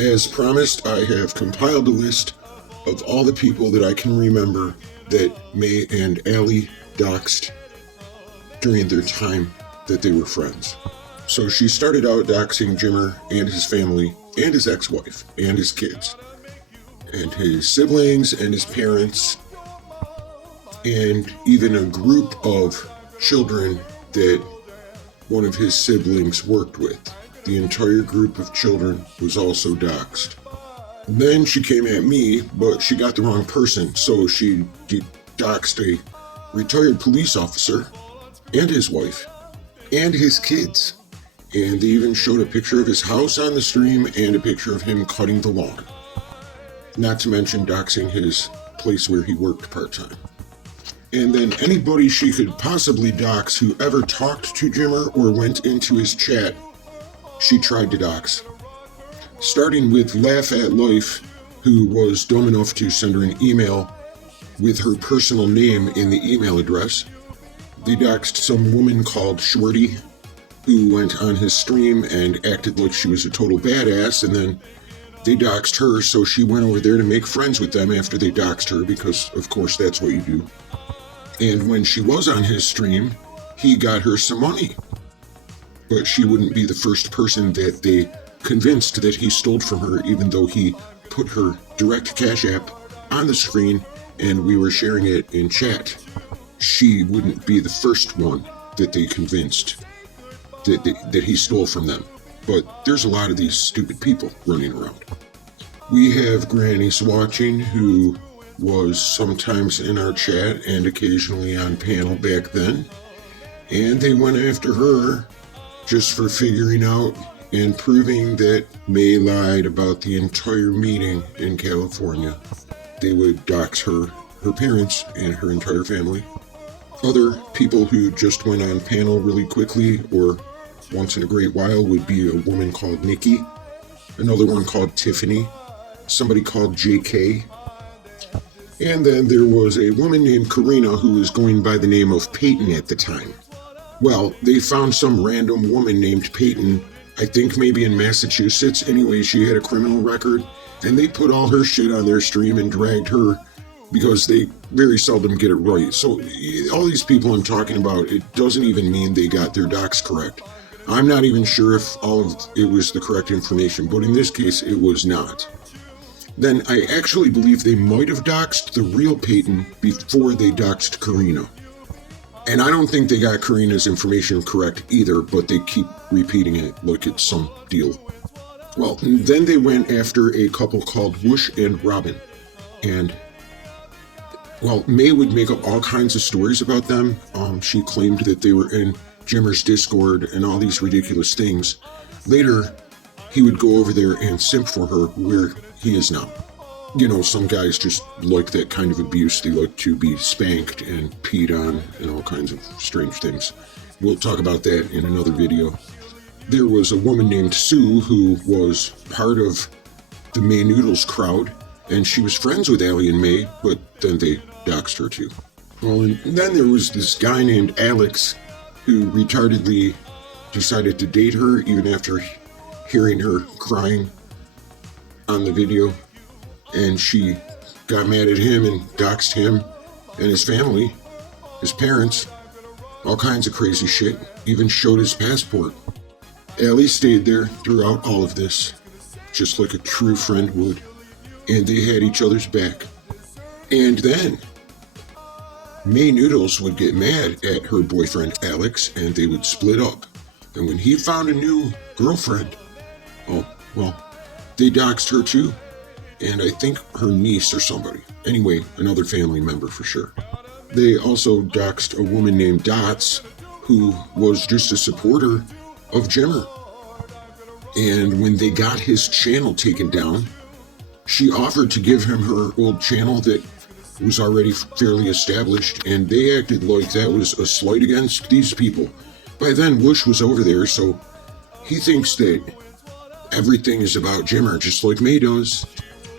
As promised, I have compiled a list of all the people that I can remember that May and Allie doxed during their time that they were friends. So she started out doxing Jimmer and his family and his ex-wife and his kids and his siblings and his parents and even a group of children that one of his siblings worked with. The entire group of children was also doxed. Then she came at me, but she got the wrong person, so she doxed a retired police officer and his wife and his kids. And they even showed a picture of his house on the stream and a picture of him cutting the lawn. Not to mention doxing his place where he worked part-time. And then anybody she could possibly dox who ever talked to Jimmer or went into his chat, she tried to dox. Starting with Laugh at Life, who was dumb enough to send her an email with her personal name in the email address. They doxed some woman called Shorty, who went on his stream and acted like she was a total badass, and then they doxed her, so she went over there to make friends with them after they doxed her, because of course that's what you do. And when she was on his stream, he got her some money. But she wouldn't be the first person that they convinced that he stole from her, even though he put her direct Cash App on the screen and we were sharing it in chat. She wouldn't be the first one that they convinced that he stole from them. But there's a lot of these stupid people running around. We have Granny's Watching, who was sometimes in our chat and occasionally on panel back then. And they went after her just for figuring out and proving that May lied about the entire meeting in California. They would dox her parents, and her entire family. Other people who just went on panel really quickly or once in a great while would be a woman called Nikki, another one called Tiffany, somebody called JK, and then there was a woman named Karina who was going by the name of Peyton at the time. Well, they found some random woman named Peyton, I think maybe in Massachusetts. Anyway, she had a criminal record, and they put all her shit on their stream and dragged her because they very seldom get it right. So all these people I'm talking about, it doesn't even mean they got their docs correct. I'm not even sure if all of it was the correct information, but in this case, it was not. Then I actually believe they might have doxed the real Peyton before they doxed Karina. And I don't think they got Karina's information correct either, but they keep repeating it like it's some deal. Well, then they went after a couple called Whoosh and Robin. And, well, May would make up all kinds of stories about them. She claimed that they were in Jimmer's Discord and all these ridiculous things. Later, he would go over there and simp for her where he is now. You know, some guys just like that kind of abuse. They like to be spanked and peed on and all kinds of strange things. We'll talk about that in another video. There was a woman named Sue who was part of the May Noodles crowd, and she was friends with Allie and May, but then they doxed her too. Well, and then there was this guy named Alex who retardedly decided to date her even after hearing her crying on the video. And she got mad at him and doxed him and his family, his parents, all kinds of crazy shit, even showed his passport. Allie stayed there throughout all of this, just like a true friend would, and they had each other's back. And then May Noodles would get mad at her boyfriend Alex, and they would split up. And when he found a new girlfriend, they doxed her too. And I think her niece or somebody. Anyway, another family member for sure. They also doxed a woman named Dots, who was just a supporter of Jimmer. And when they got his channel taken down, she offered to give him her old channel that was already fairly established, and they acted like that was a slight against these people. By then, Whoosh was over there, so he thinks that everything is about Jimmer, just like May does.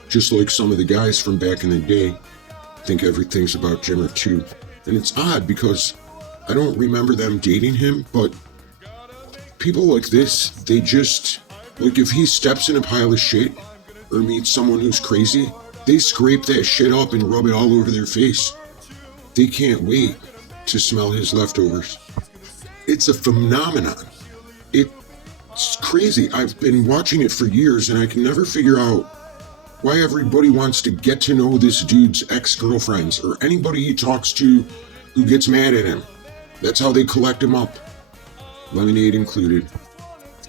Just like some of the guys from back in the day think everything's about Jimmer too. And it's odd because I don't remember them dating him, but people like this, they just, like if he steps in a pile of shit, or meet someone who's crazy, they scrape that shit up and rub it all over their face. They can't wait to smell his leftovers. It's a phenomenon. It's crazy. I've been watching it for years and I can never figure out why everybody wants to get to know this dude's ex-girlfriends or anybody he talks to who gets mad at him. That's how they collect him up. Lemonade included.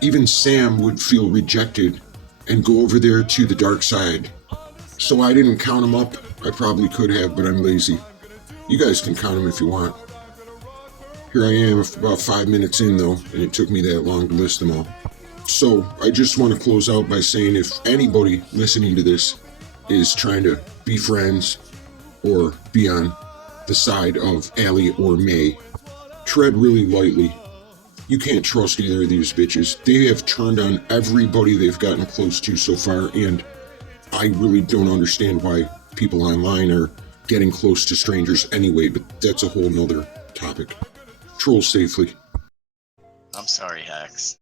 Even Sam would feel rejected and go over there to the dark side. So I didn't count him up. I probably could have, but I'm lazy. You guys can count them if you want. Here I am about 5 minutes in though, and it took me that long to list them all. So I just want to close out by saying if anybody listening to this is trying to be friends or be on the side of Allie or May, tread really lightly. You can't trust either of these bitches. They have turned on everybody they've gotten close to so far, and I really don't understand why people online are getting close to strangers anyway, but that's a whole nother topic. Troll safely. I'm sorry, Hex.